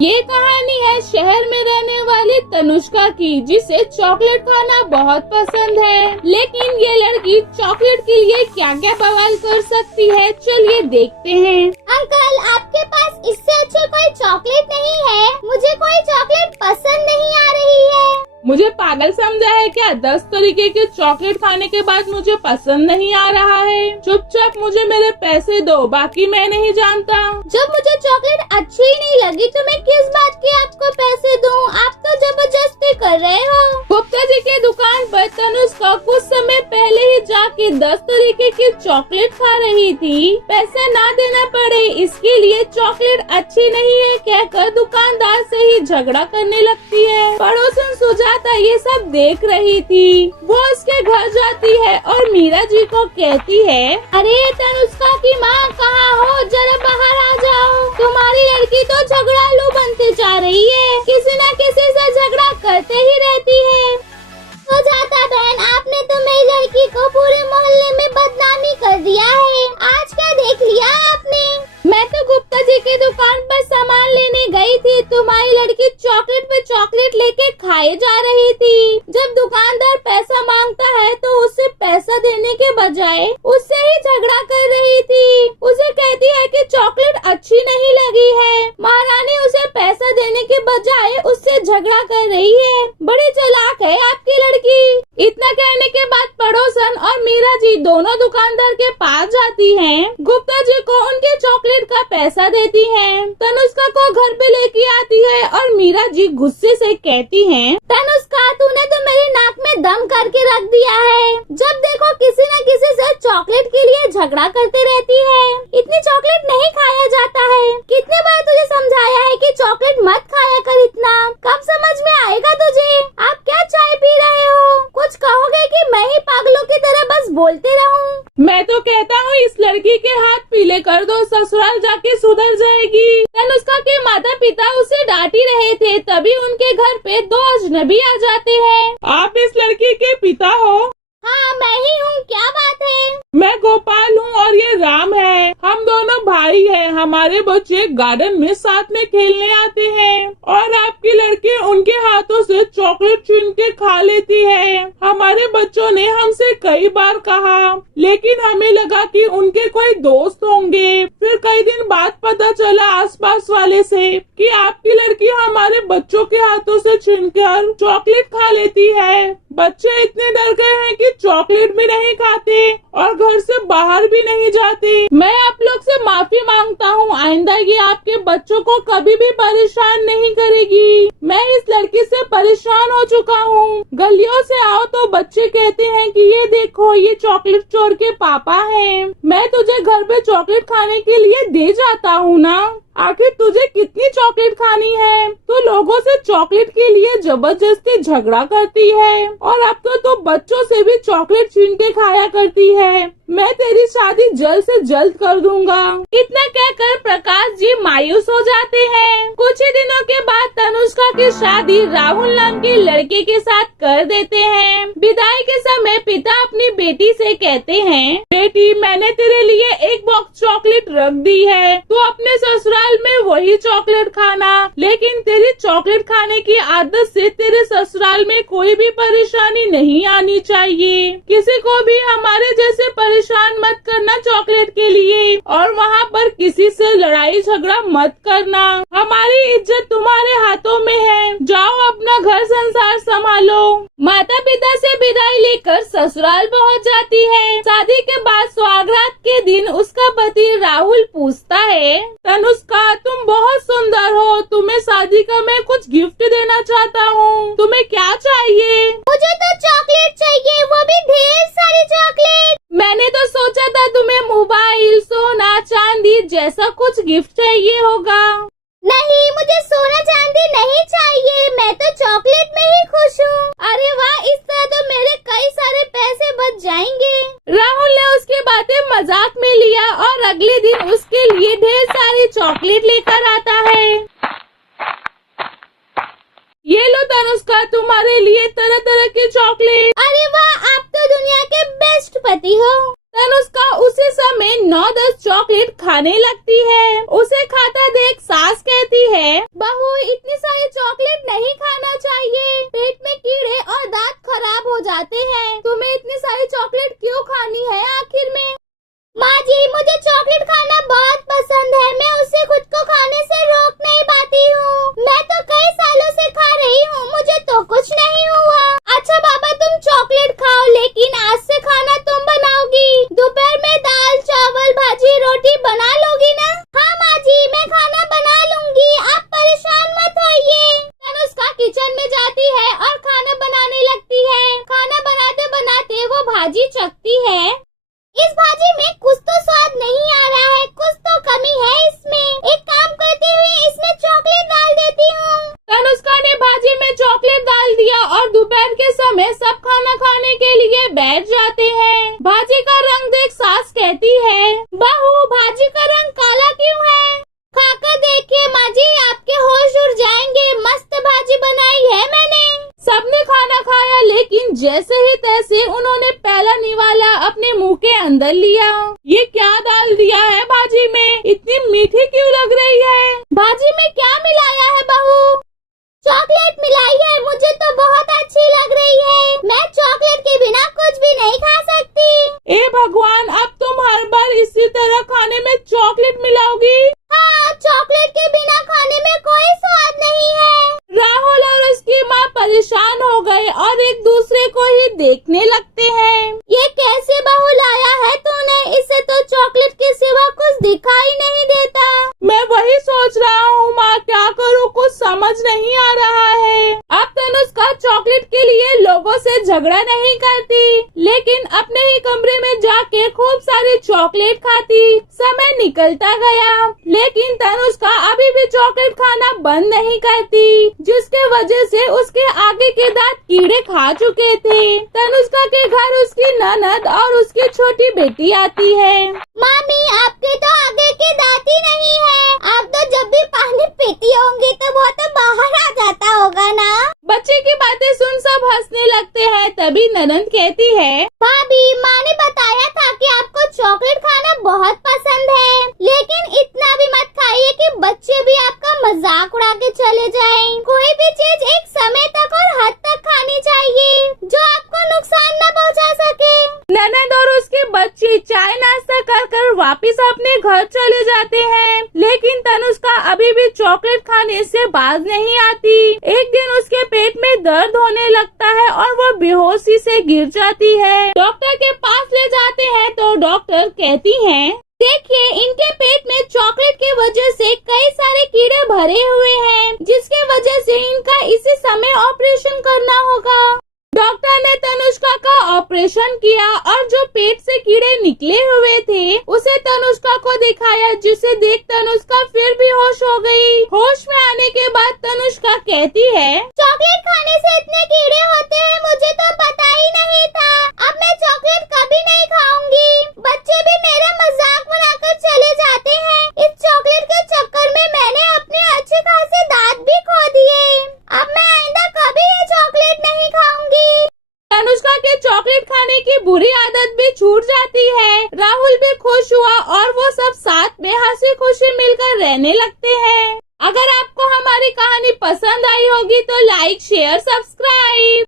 ये कहानी है शहर में रहने वाली तनुष्का की, जिसे चॉकलेट खाना बहुत पसंद है। लेकिन ये लड़की चॉकलेट के लिए क्या क्या बवाल कर सकती है, चलिए देखते हैं। अंकल, आपके पास इससे अच्छा कोई चॉकलेट नहीं है? मुझे कोई चॉकलेट पसंद नहीं आ रही है। मुझे पागल समझा है क्या? 10 तरीके के चॉकलेट खाने के बाद मुझे पसंद नहीं आ रहा है। चुपचाप मुझे मेरे पैसे दो, बाकी मैं नहीं जानता। जब मुझे चॉकलेट अच्छी ही नहीं लगी तो मैं किस बात के आपको पैसे दूं? आप तो जबरदस्ती कर रहे हो। गुप्ता जी के दुकान पर तनुष्का कुछ समय पहले ही जाके 10 तरीके की चॉकलेट खा रही थी। पैसे ना देना पड़े इसके लिए चॉकलेट अच्छी नहीं है कहकर दुकानदार से ही झगड़ा करने लगती है। पड़ोसन सुजाता ये सब देख रही थी। वो उसके घर जाती है और मीरा जी को कहती है, अरे तनुष्का की माँ कहाँ हो? जरा बाहर आ जाओ। तुम्हारी लड़की तो झगड़ालू बनती जा रही है, किसी न किसी से झगड़ा करते ही रहती है। सुजाता बहन, आपने तो मेरी लड़की को पूरे मोहल्ले में बदनामी कर दिया है। आज क्या देख लिया आपने? मैं तो गुप्ता जी की दुकान पर सामान लेने गई थी। तुम्हारी लड़की चॉकलेट पे चॉकलेट लेके खाए जा रही थी। जब दुकानदार पैसा मांगता है तो उसे पैसा देने के बजाय उससे ही झगड़ा कर रही थी। उसे कहती है कि चॉकलेट अच्छी नहीं लगी है। महारानी उसे पैसा देने के बजाय उससे झगड़ा कर रही है। बड़ी चालाक है आपकी लड़की। इतना कहने के बाद पड़ोसन और मीरा जी दोनों दुकानदार के पास जाती हैं। गुप्ता जी को उनके चॉकलेट का पैसा देती हैं। तनुष्का को घर पे लेके आती है और मीरा जी गुस्से से कहती हैं, तनुष्का, तूने तो मेरी नाक में दम करके रख दिया है। जब देखो किसी न किसी से चॉकलेट के लिए झगड़ा करते रहती है। इतनी चॉकलेट नहीं खाया जाता है। कितने बार तुझे समझाया है कि चॉकलेट मत खाया कर इतना। कब समझ में आएगा तुझे? आप क्या चाय पी रहे हो? कुछ कहोगे कि मैं ही पागलों की तरह बस बोलते रहूं? मैं तो कहता हूँ इस लड़की के हाथ पीले कर दो, ससुराल जाके सुधर जाएगी। तनुष्का के माता पिता उसे डांट ही रहे थे, तभी उनके घर पे 2 अजनबी आ जाते हैं। आप इस लड़की के पिता हो? हाँ, मैं ही हूँ। क्या बात है? मैं गोपाल हूँ और ये राम है। हम दोनों भाई हैं। हमारे बच्चे गार्डन में साथ में खेलने आते हैं और आपकी लड़की उनके हाथों से चॉकलेट छीन के खा लेती है। हमारे बच्चों ने हमसे कई बार कहा, लेकिन हमें लगा कि उनके कोई दोस्त होंगे। फिर कई दिन बाद पता चला आसपास वाले से कि आपकी लड़की हमारे बच्चों के हाथों से छीनकर चॉकलेट खा लेती है। बच्चे इतने डर गए हैं कि चॉकलेट भी नहीं खाते और घर से बाहर भी नहीं जाते। मैं आप लोग से माफी मांगता हूँ। आइंदा ये आपके बच्चों को कभी भी परेशान नहीं करेगी। मैं इस लड़की से परेशान हो चुका हूँ। गलियों से आओ तो बच्चे कहते हैं कि ये देखो, ये चॉकलेट चोर के पापा हैं। मैं तुझे घर पे चॉकलेट खाने के लिए दे जाता हूँ ना। आखिर तुझे कितनी चॉकलेट खानी है? तू लोगों से चॉकलेट के लिए जबरदस्ती झगड़ा करती है और अब तो तू बच्चों से भी चॉकलेट छीन के खाया करती है। मैं तेरी शादी जल्द से जल्द कर दूंगा। इतना कहकर प्रकाश जी मायूस हो जाते हैं। कुछ ही दिनों के बाद तनुष्का की शादी राहुल नाम के लड़के के साथ कर देते हैं। विदाई के समय पिता अपनी बेटी से कहते हैं, बेटी, मैंने तेरे लिए एक बॉक्स चॉकलेट रख दी है। तू अपने ससुराल में वही चॉकलेट खाना, लेकिन तेरी चॉकलेट खाने की आदत से तेरे ससुराल में कोई भी परेशानी नहीं आनी चाहिए। किसी को भी हमारे जैसे परेशान मत करना चॉकलेट के लिए, और वहाँ पर किसी से लड़ाई झगड़ा मत करना। हमारी इज्जत तुम्हारे हाथों में है। जाओ अपना घर संसार संभालो। माता पिता से विदाई लेकर ससुराल पहुँच जाती है। शादी के बाद सुहागरात के दिन उसका पति राहुल पूछता है, तनुष्का, तुम बहुत सुंदर हो। तुम्हें शादी का मैं कुछ गिफ्ट देना चाहता हूँ। तुम्हें क्या चाहिए? मुझे तो चॉकलेट चाहिए, वो भी ढेर सारी चॉकलेट। मैंने तो सोचा था तुम्हें मोबाइल, सोना, चांदी जैसा कुछ गिफ्ट चाहिए होगा। नहीं, मुझे सोना चांदी नहीं चाहिए। मैं तो चॉकलेट में ही खुश हूँ। अरे वाह, इस तरह तो मेरे कई सारे पैसे बच जाएंगे। राहुल ने उसकी बातें मजाक में लिया और अगले दिन उसके लिए ढेर सारी चॉकलेट लेकर आता है। ये लो तनुष्का, तुम्हारे लिए तरह तरह की चॉकलेट। अरे वाह, आप तो दुनिया के बेस्ट पति हो। तनुष्का उसी समय 9-10 चॉकलेट खाने लगती है। उसे खाता देख सास कहती है, बहू इतनी सारी चॉकलेट नहीं खाना चाहिए, पेट में कीड़े और दांत खराब हो जाते हैं। तुम्हें इतनी सारी चॉकलेट क्यों खानी है आखिर में? माँ जी मुझे चॉकलेट खाना बहुत पसंद है, मैं उसे खुद को खाने से रोक नहीं पाती हूँ। मैं तो कई सालों से खा रही हूँ, मुझे तो कुछ नहीं हुआ। अच्छा बाबा तुम चॉकलेट खाओ, लेकिन आज से खाना तुम बनाओगी। दोपहर में दाल चावल भाजी रोटी बना लोगी ना? हाँ माँ जी मैं खाना बना लूंगी, आप परेशान मत होइए। तनुष्का किचन में जाती है और खाना बनाने लगती है। खाना बनाते बनाते वो भाजी चखती है। इस भाजी में कुछ तो स्वाद नहीं आ रहा है, कुछ तो कमी है इसमें। एक काम करते हुए इसमें चॉकलेट डाल देती हूँ। तनुष्का ने भाजी में चॉकलेट डाल दिया और दोपहर के समय सब खाना खाने के लिए बैठ जाते हैं। भाजी का रंग देख सास कहती है, बहू भाजी का रंग काला क्यों है? खाकर देखिए माँ जी आपके होश उड़ जाएंगे, मस्त भाजी बनाई है मैंने। सबने खाना खाया, लेकिन जैसे ही तैसे उन्होंने पहला निवाला अपने मुंह के अंदर लिया। ये क्या डाल दिया है भाजी में, इतनी मीठी क्यों लग रही है? भाजी में क्या मिलाया है बहू? चॉकलेट मिलाई है, मुझे तो बहुत अच्छी लग रही है। मैं चॉकलेट के बिना कुछ भी नहीं खा सकती। ए भगवान, अब तुम हर बार इसी तरह खाने में चॉकलेट मिलाओगी? हाँ चॉकलेट के बिना खाने में कोई स्वाद नहीं है। राहुल और उसकी माँ परेशान हो गए और एक दूसरे को ही देखने लगते हैं। ये कैसे बहू लाया है तूने? इसे तो चॉकलेट के सिवा कुछ दिखाई नहीं देता। मैं वही सोच रहा हूँ माँ, क्या करूँ, कुछ समझ नहीं आ रहा है। अब तनुष्का चॉकलेट के लिए लोगों से झगड़ा नहीं करती, लेकिन अपने ही कमरे में जाके खूब सारी चॉकलेट खाती। समय निकलता गया, लेकिन तनुष्का अभी भी चॉकलेट खाना बंद नहीं करती, जिसके वजह से उसके आगे के दांत कीड़े खा चुके थे। तनुष्का के घर उसकी ननद और उसकी छोटी बेटी आती है। मामी आपके तो आगे के दांत ही नहीं है, आप तो जब भी पानी पीती होंगी तो वो तो बाहर आ जाता होगा ना? बच्चे की बातें सुन सब हंसने लगते हैं। तभी ननद कहती है, भाभी माँ ने बताया था कि आपको चॉकलेट खाना बहुत पसंद है, लेकिन इतना भी मत खाइए कि बच्चे भी आपका मजाक उड़ा के चले जाएं। कोई भी चीज एक समय तक और हद तक खानी चाहिए, जो आपको नुकसान न पहुंचा सके। ननद और उसके बच्चे चाय नाश्ता कर वापिस अपने घर चले जाते हैं, लेकिन तनुष्का अभी भी चॉकलेट खाने से बाज नहीं आती। एक दिन उसके पेट में दर्द होने लगता है और वो बेहोशी से गिर जाती है। डॉक्टर के पास ले जाते हैं तो डॉक्टर कहती हैं, देखिए इनके पेट में चॉकलेट की वजह से कई सारे कीड़े भरे हुए हैं, जिसके वजह से इनका इसी समय ऑपरेशन करना होगा। डॉक्टर ने तनुष्का का ऑपरेशन किया और जो पेट से कीड़े निकले हुए थे उसे तनुष्का को दिखाया, जिसे देख तनुष्का फिर भी होश हो गई। होश में आने के बाद तनुष्का कहती है, चॉकलेट खाने से इतने कीड़े होते हैं, मुझे तो पता ही नहीं था। अब मैं चॉकलेट कभी नहीं खाऊंगी। बच्चे भी मेरा मजाक बनाकर चले जाते हैं। इस चॉकलेट के चक्कर में मैंने अपने अच्छे खासे दांत भी खो दिए। अब मैं आइंदा कभी ये चॉकलेट नहीं खाऊंगी। तनुष्का के चॉकलेट खाने की बुरी आदत भी छूट जाती है। राहुल भी खुश हुआ और वो सब साथ में हंसी खुशी मिलकर रहने लगते हैं। अगर आपको हमारी कहानी पसंद आई होगी तो लाइक शेयर सब्सक्राइब।